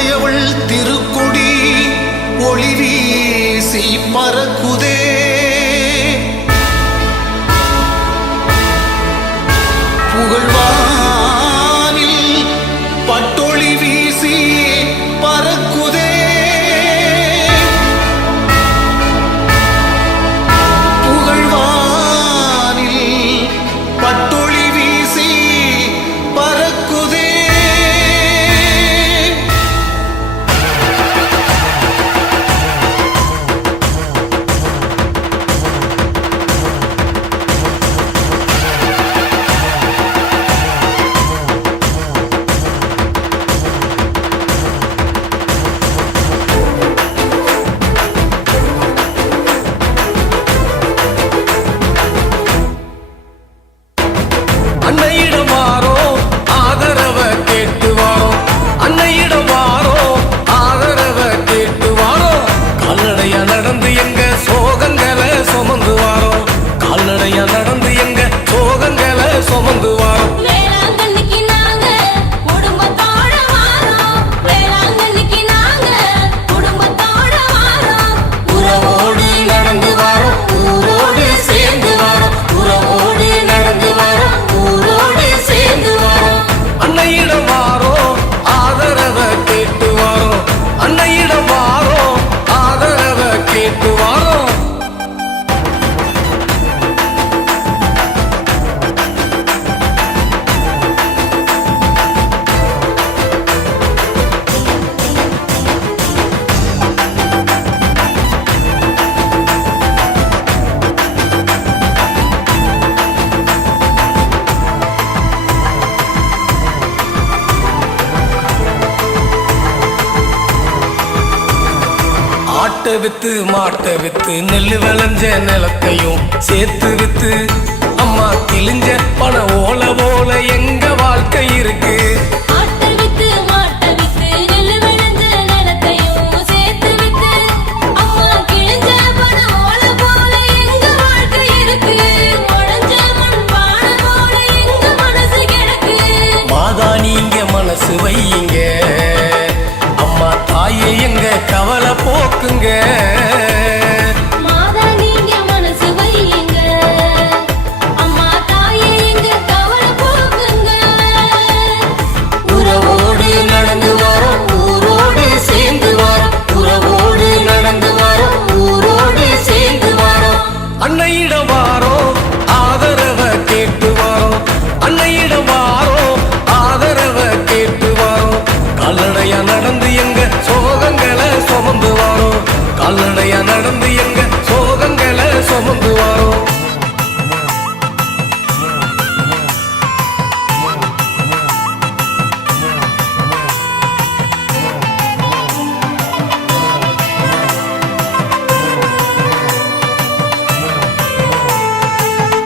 உமையவள் திருக்குடி ஒளி வீசி பறக்குதே. புகழ்வானில் பட்டொளி வீசி பறக்குதே. அன்னையிடம் வாரோ ஆதரவ கேட்டு வாரோ, அன்னையிடம் வாரோ ஆதரவ கேட்டு வாரோ. கால்நடையா நடந்து எங்க சோகங்களை சுமந்து வாரோ, கால்நடையா நடந்து எங்க சோகங்களை சுமந்து வாரோ. அன்னையிடம் வாரோ ஆதரவ கேட்டு வாரோ, அன்னையிடம் வாரோ ஆதரவ கேட்டு வாரோ. ஆட்ட வித்து மாட்ட வித்து நெல்லு விளைஞ்ச நிலத்தையும் சேர்த்து வித்து அம்மா கிழிஞ்ச பண ஓல போல எங்க வாழ்க்கை இருக்கு. மாதா நீங்க மனசு வையுங்க, அம்மா தாயே எங்க கவலை போக்குங்க. மாதா நீங்க மனசு வையுங்க, அம்மா தாயே எங்க கவலை போக்குங்க. உறவோடு நடந்து வரோம் ஊரோடு சேர்ந்து வரோம், உறவோடு நடந்து வரோம் ஊரோடு சேர்ந்து வரோம். அன்னையிடம் வாரோ ஆதரவ கேட்டு வாரோ, அன்னையிடம் வாரோ ஆதரவ கேட்டு வாரோ. கால்நடையா நடந்து எங்க சோகங்களை சுமந்து வாரோ, கால்நடையா நடந்து எங்க சோகங்களை சுமந்து வாரோ.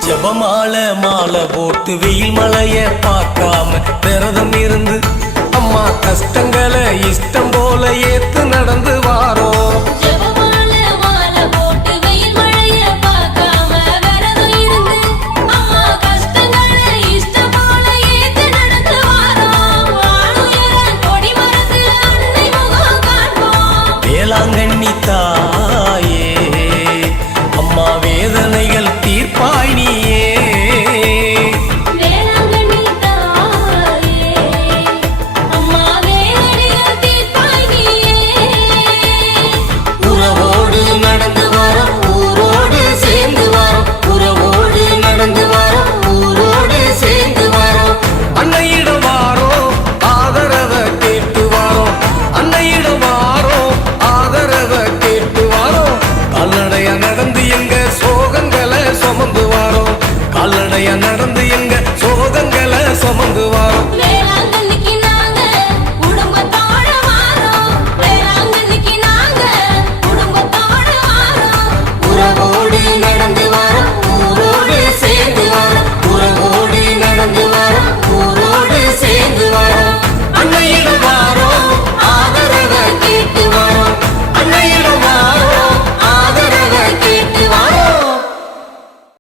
ஜபமால மாலை போட்டு வெயில் மலைய பார்க்காம விரதம் இருந்து அம்மா கஷ்டங்களை இஷ்டம் போல ஏத்து நடந்து